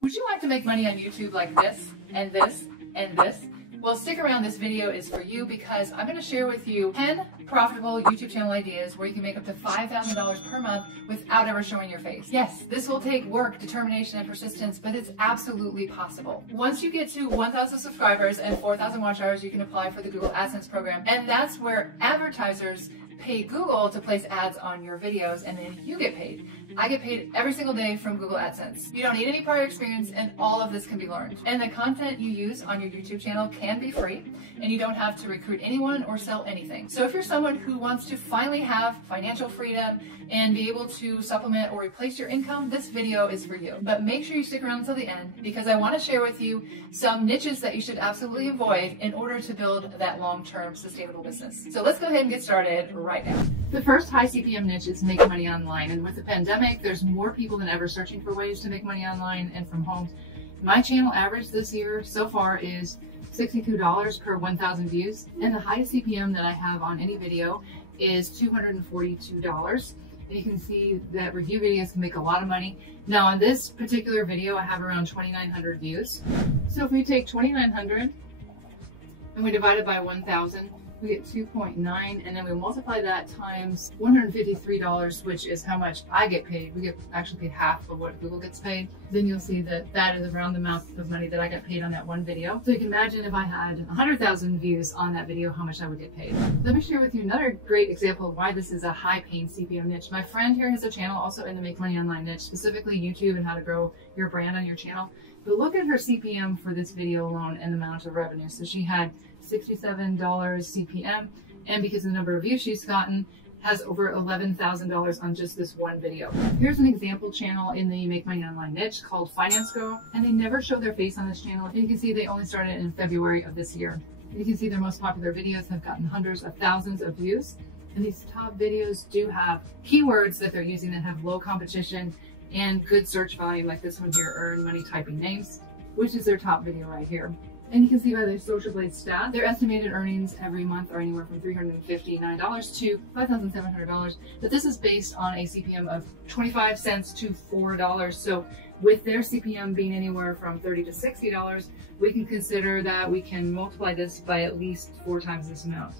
Would you like to make money on YouTube like this, and this, and this? Well, stick around. This video is for you because I'm going to share with you 10 profitable YouTube channel ideas where you can make up to $5,000 per month without ever showing your face. Yes, this will take work, determination, and persistence, but it's absolutely possible. Once you get to 1,000 subscribers and 4,000 watch hours, you can apply for the Google AdSense program, and that's where advertisers pay Google to place ads on your videos, and then you get paid. I get paid every single day from Google AdSense. You don't need any prior experience, and all of this can be learned. And the content you use on your YouTube channel can be free, and you don't have to recruit anyone or sell anything. So if you're someone who wants to finally have financial freedom and be able to supplement or replace your income, this video is for you. But make sure you stick around until the end because I want to share with you some niches that you should absolutely avoid in order to build that long-term sustainable business. So let's go ahead and get started right now. The first high CPM niche is make money online. And with the pandemic, there's more people than ever searching for ways to make money online and from home. My channel average this year so far is $62 per 1,000 views. And the highest CPM that I have on any video is $242. And you can see that review videos can make a lot of money. Now on this particular video, I have around 2,900 views. So if we take 2,900 and we divide it by 1,000, we get 2.9, and then we multiply that times $153, which is how much I get paid. We get actually paid half of what Google gets paid. Then you'll see that that is around the amount of money that I got paid on that one video. So you can imagine if I had 100,000 views on that video, how much I would get paid. Let me share with you another great example of why this is a high-paying CPM niche. My friend here has a channel also in the Make Money Online niche, specifically YouTube and how to grow your brand on your channel. But look at her CPM for this video alone and the amount of revenue. So she had $67 CPM, and because of the number of views she's gotten, has over $11,000 on just this one video. Here's an example channel in the Make Money Online niche called Finance Girl, and they never show their face on this channel. And you can see they only started in February of this year. You can see their most popular videos have gotten hundreds of thousands of views, and these top videos do have keywords that they're using that have low competition and good search volume, like this one here, Earn Money Typing Names, which is their top video right here. And you can see by their Social Blade stats, their estimated earnings every month are anywhere from $359 to $5,700. But this is based on a CPM of 25 cents to $4. So with their CPM being anywhere from $30 to $60, we can consider that we can multiply this by at least 4 times this amount.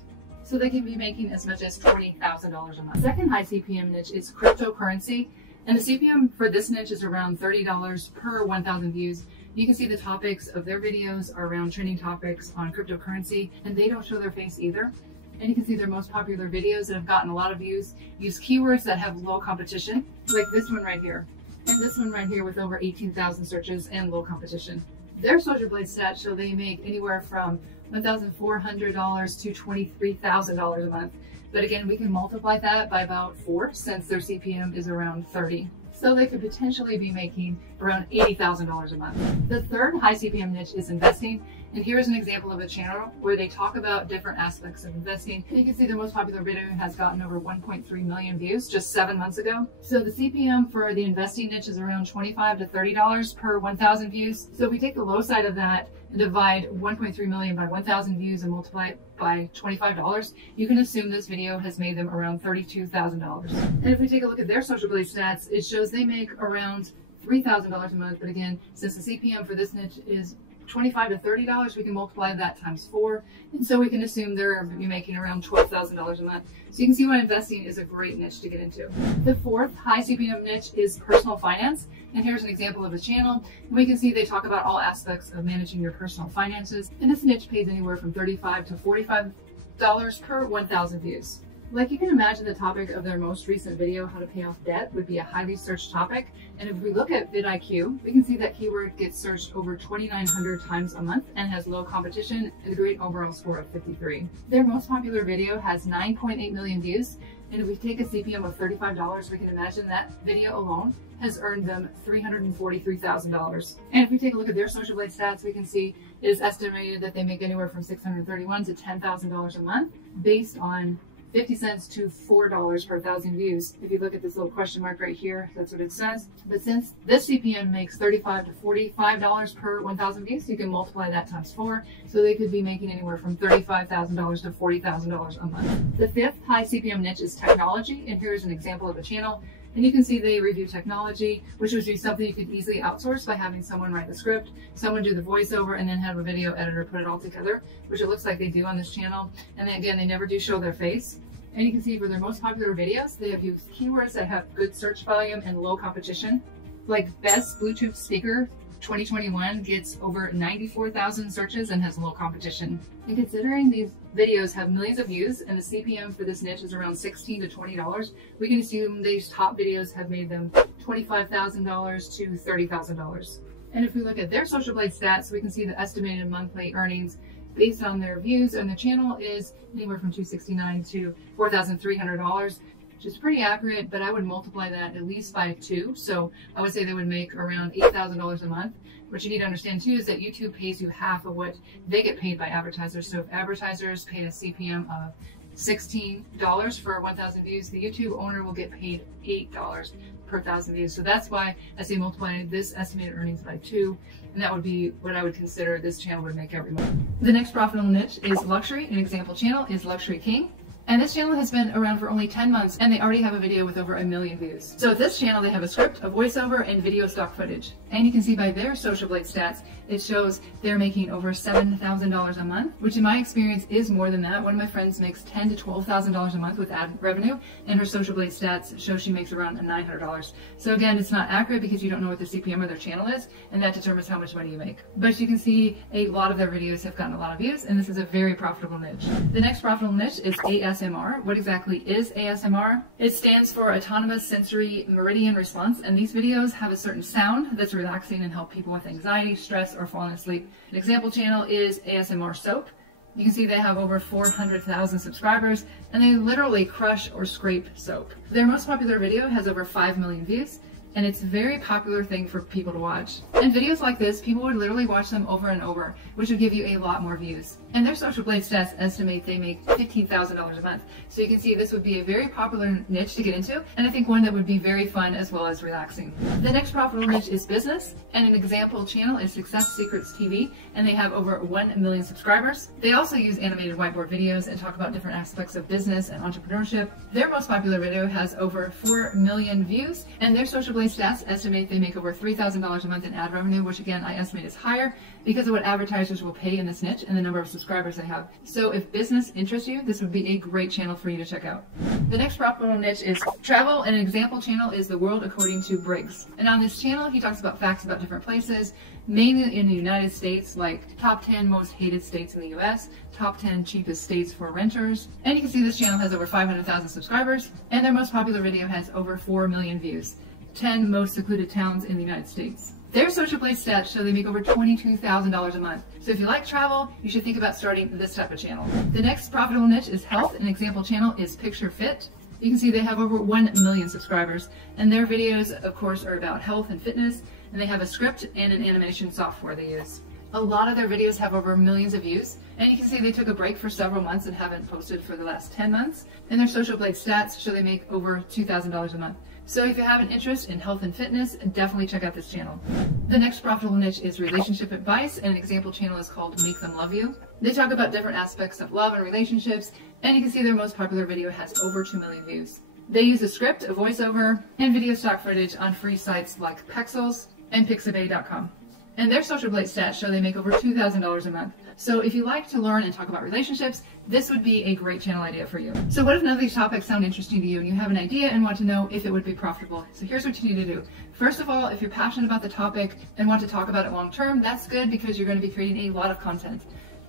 So they can be making as much as $20,000 a month. Second high CPM niche is cryptocurrency. And the CPM for this niche is around $30 per 1,000 views. You can see the topics of their videos are around trending topics on cryptocurrency, and they don't show their face either. And you can see their most popular videos that have gotten a lot of views use keywords that have low competition, like this one right here, and this one right here with over 18,000 searches and low competition. Their Social Blade stats show they make anywhere from $1,400 to $23,000 a month. But again, we can multiply that by about 4 since their CPM is around 30. So they could potentially be making around $80,000 a month. The third high CPM niche is investing. And here's an example of a channel where they talk about different aspects of investing. You can see the most popular video has gotten over 1.3 million views just 7 months ago. So the CPM for the investing niche is around $25 to $30 per 1,000 views. So if we take the low side of that and divide 1.3 million by 1,000 views and multiply it by $25, you can assume this video has made them around $32,000. And if we take a look at their Social Blade stats, it shows they make around $3,000 a month. But again, since the CPM for this niche is $25 to $30, we can multiply that times 4. And so we can assume they're making around $12,000 a month. So you can see why investing is a great niche to get into. The fourth high CPM niche is personal finance. And here's an example of a channel. And we can see they talk about all aspects of managing your personal finances. And this niche pays anywhere from $35 to $45 per 1,000 views. Like you can imagine, the topic of their most recent video, how to pay off debt, would be a highly searched topic. And if we look at vidIQ, we can see that keyword gets searched over 2,900 times a month and has low competition and a great overall score of 53. Their most popular video has 9.8 million views. And if we take a CPM of $35, we can imagine that video alone has earned them $343,000. And if we take a look at their Social Blade stats, we can see it is estimated that they make anywhere from $631 to $10,000 a month based on 50 cents to $4 per 1,000 views. If you look at this little question mark right here, that's what it says. But since this CPM makes $35 to $45 per 1,000 views, you can multiply that times 4. So they could be making anywhere from $35,000 to $40,000 a month. The fifth high CPM niche is technology. And here's an example of a channel. And you can see they review technology, which would be something you could easily outsource by having someone write the script, someone do the voiceover, and then have a video editor put it all together, which it looks like they do on this channel. And then again, they never do show their face. And you can see for their most popular videos, they have used keywords that have good search volume and low competition. Like best Bluetooth speaker 2021 gets over 94,000 searches and has low competition. And considering these videos have millions of views and the CPM for this niche is around $16 to $20, we can assume these top videos have made them $25,000 to $30,000. And if we look at their Social Blade stats, we can see the estimated monthly earnings based on their views on their channel is anywhere from $269 to $4,300. which is pretty accurate, but I would multiply that at least by 2. So I would say they would make around $8,000 a month. What you need to understand too is that YouTube pays you half of what they get paid by advertisers. So if advertisers pay a CPM of $16 for 1,000 views, the YouTube owner will get paid $8 per 1,000 views. So that's why I say multiply this estimated earnings by 2, and that would be what I would consider this channel would make every month. The next profitable niche is luxury. An example channel is Luxury King. And this channel has been around for only 10 months and they already have a video with over 1 million views. So with this channel, they have a script, a voiceover, and video stock footage. And you can see by their Social Blade stats, it shows they're making over $7,000 a month, which in my experience is more than that. One of my friends makes $10,000 to $12,000 a month with ad revenue, and her Social Blade stats show she makes around $900. So again, it's not accurate because you don't know what the CPM of their channel is, and that determines how much money you make. But you can see a lot of their videos have gotten a lot of views, and this is a very profitable niche. The next profitable niche is ASMR. What exactly is ASMR? It stands for Autonomous Sensory Meridian Response, and these videos have a certain sound that's relaxing and help people with anxiety, stress, or falling asleep. An example channel is ASMR Soap. You can see they have over 400,000 subscribers, and they literally crush or scrape soap. Their most popular video has over 5 million views, and it's a very popular thing for people to watch. And videos like this, people would literally watch them over and over, which would give you a lot more views. And their Social Blade stats estimate they make $15,000 a month. So you can see this would be a very popular niche to get into, and I think one that would be very fun as well as relaxing. The next profitable niche is business, and an example channel is Success Secrets TV, and they have over 1 million subscribers. They also use animated whiteboard videos and talk about different aspects of business and entrepreneurship. Their most popular video has over 4 million views, and their Social Blade stats estimate they make over $3,000 a month in ad revenue, which again I estimate is higher because of what advertisers will pay in this niche and the number of subscribers they have. So if business interests you, this would be a great channel for you to check out. The next profitable niche is travel, and an example channel is The World According to Briggs. And on this channel, he talks about facts about different places, mainly in the United States, like top 10 most hated states in the US, top 10 cheapest states for renters. And you can see this channel has over 500,000 subscribers, and their most popular video has over 4 million views. 10 most secluded towns in the United States. Their Social Blade stats show they make over $22,000 a month. So if you like travel, you should think about starting this type of channel. The next profitable niche is health. An example channel is Picture Fit. You can see they have over 1 million subscribers, and their videos, of course, are about health and fitness, and they have a script and an animation software they use. A lot of their videos have over millions of views, and you can see they took a break for several months and haven't posted for the last 10 months, and their Social Blade stats show they make over $2,000 a month. So if you have an interest in health and fitness, definitely check out this channel. The next profitable niche is relationship advice, and an example channel is called Make Them Love You. They talk about different aspects of love and relationships, and you can see their most popular video has over 2 million views. They use a script, a voiceover, and video stock footage on free sites like Pexels and Pixabay.com. And their Social Blade stats show they make over $2,000 a month. So if you like to learn and talk about relationships, this would be a great channel idea for you. So what if none of these topics sound interesting to you and you have an idea and want to know if it would be profitable? So here's what you need to do. First of all, if you're passionate about the topic and want to talk about it long term, that's good because you're going to be creating a lot of content.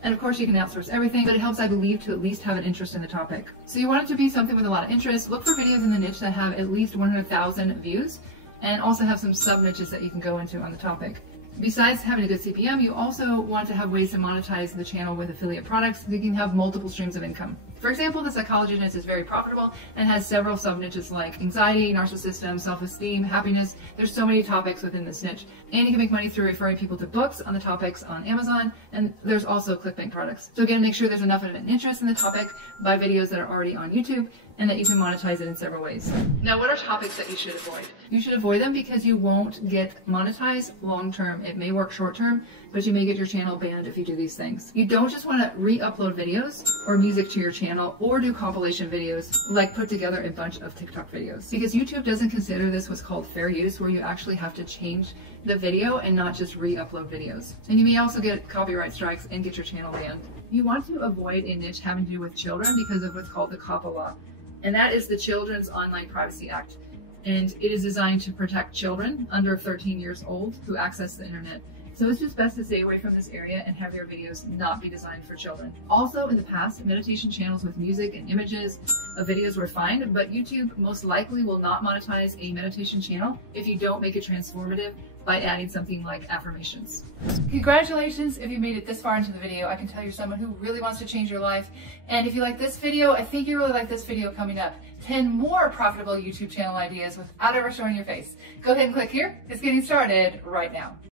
And of course you can outsource everything, but it helps, I believe, to at least have an interest in the topic. So you want it to be something with a lot of interest. Look for videos in the niche that have at least 100,000 views and also have some sub niches that you can go into on the topic. Besides having a good CPM, you also want to have ways to monetize the channel with affiliate products so you can have multiple streams of income. For example, the psychology niche is very profitable and has several sub-niches like anxiety, narcissism, self-esteem, happiness. There's so many topics within this niche. And you can make money through referring people to books on the topics on Amazon, and there's also clickbait products. So again, make sure there's enough of an interest in the topic by videos that are already on YouTube, and that you can monetize it in several ways. Now, what are topics that you should avoid? You should avoid them because you won't get monetized long term. It may work short term, but you may get your channel banned if you do these things. You don't just want to re-upload videos or music to your channel or do compilation videos, like put together a bunch of TikTok videos, because YouTube doesn't consider this what's called fair use, where you actually have to change the video and not just re-upload videos. And you may also get copyright strikes and get your channel banned. You want to avoid a niche having to do with children because of what's called the COPPA law. And that is the Children's Online Privacy Act. And it is designed to protect children under 13 years old who access the internet. So it's just best to stay away from this area and have your videos not be designed for children. Also, in the past, meditation channels with music and images of videos were fine, but YouTube most likely will not monetize a meditation channel if you don't make it transformative by adding something like affirmations. Congratulations if you made it this far into the video. I can tell you're someone who really wants to change your life. And if you like this video, I think you really like this video coming up. 10 more profitable YouTube channel ideas without ever showing your face. Go ahead and click here. It's getting started right now.